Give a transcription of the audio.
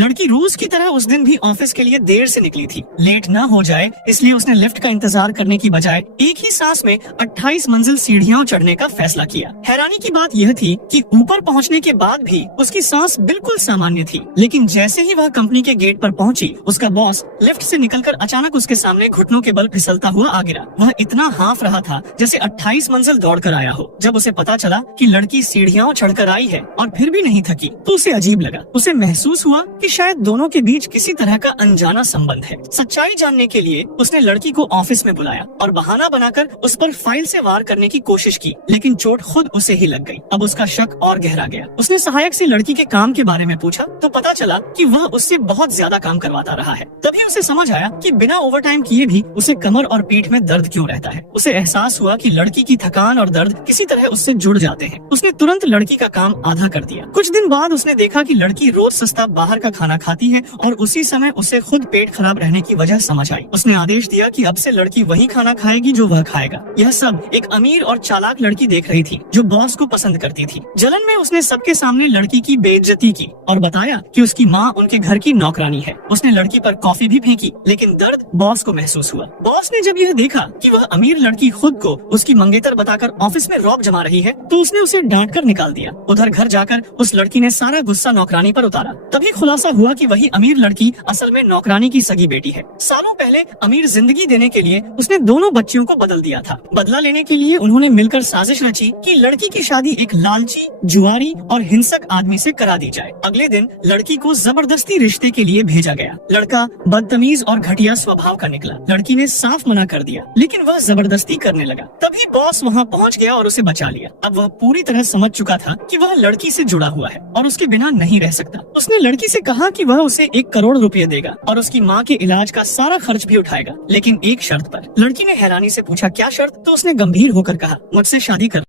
लड़की रोज की तरह उस दिन भी ऑफिस के लिए देर से निकली थी। लेट न हो जाए इसलिए उसने लिफ्ट का इंतजार करने की बजाय एक ही सांस में 28 मंजिल सीढ़ियां चढ़ने का फैसला किया। हैरानी की बात यह थी कि ऊपर पहुंचने के बाद भी उसकी सांस बिल्कुल सामान्य थी, लेकिन जैसे ही वह कंपनी के गेट पर पहुंची, उसका बॉस लिफ्ट से निकलकर अचानक उसके सामने घुटनों के बल फिसलता हुआ आ गिरा। वह इतना हाफ रहा था जैसे 28 मंजिल दौड़ कर आया हो। जब उसे पता चला कि लड़की सीढ़ियां चढ़कर आई है और फिर भी नहीं थकी, तो उसे अजीब लगा। उसे महसूस हुआ कि शायद दोनों के बीच किसी तरह का अनजाना संबंध है। सच्चाई जानने के लिए उसने लड़की को ऑफिस में बुलाया और बहाना बनाकर उस पर फाइल से वार करने की कोशिश की, लेकिन चोट खुद उसे ही लग गई। अब उसका शक और गहरा गया। उसने सहायक से लड़की के काम के बारे में पूछा तो पता चला कि वह उससे बहुत ज्यादा काम करवाता रहा है। तभी उसे समझ आया कि बिना ओवरटाइम किए भी उसे कमर और पीठ में दर्द क्यों रहता है। उसे एहसास हुआ कि लड़की की थकान और दर्द किसी तरह उससे जुड़ जाते हैं। उसने तुरंत लड़की का काम आधा कर दिया। कुछ दिन बाद उसने देखा कि लड़की रोज सस्ता बाहर का खाना खाती है और उसी समय उसे खुद पेट खराब रहने की वजह समझ आई। उसने आदेश दिया कि अब से लड़की वही खाना खाएगी जो वह खाएगा। यह सब एक अमीर और चालाक लड़की देख रही थी जो बॉस को पसंद करती थी। जलन में उसने सबके सामने लड़की की बेइज्जती की और बताया कि उसकी माँ उनके घर की नौकरानी है। उसने लड़की पर कॉफी भी फेंकी, लेकिन दर्द बॉस को महसूस हुआ। बॉस ने जब यह देखा कि वह अमीर लड़की खुद को उसकी मंगेतर बताकर ऑफिस में रौब जमा रही है, तो उसने उसे डांट कर निकाल दिया। उधर घर जाकर उस लड़की ने सारा गुस्सा नौकरानी पर उतारा। तभी खुलासा हुआ कि वही अमीर लड़की असल में नौकरानी की सगी बेटी है। सालों पहले अमीर जिंदगी देने के लिए उसने दोनों बच्चियों को बदल दिया था। बदला लेने के लिए उन्होंने मिलकर साजिश रची कि लड़की की शादी एक लालची, जुआरी और हिंसक आदमी से करा दी जाए। अगले दिन लड़की को जबरदस्ती रिश्ते के लिए भेजा गया। लड़का बदतमीज और घटिया स्वभाव का निकला। लड़की ने साफ मना कर दिया, लेकिन वह जबरदस्ती करने लगा। तभी बॉस वहाँ पहुँच गया और उसे बचा लिया। अब वह पूरी तरह समझ चुका था कि वह लड़की से जुड़ा हुआ है और उसके बिना नहीं रह सकता। उसने लड़की से कहा कि वह उसे 1 करोड़ रुपए देगा और उसकी माँ के इलाज का सारा खर्च भी उठाएगा, लेकिन एक शर्त पर। लड़की ने हैरानी से पूछा क्या शर्त? तो उसने गंभीर होकर कहा मुझसे शादी कर लो।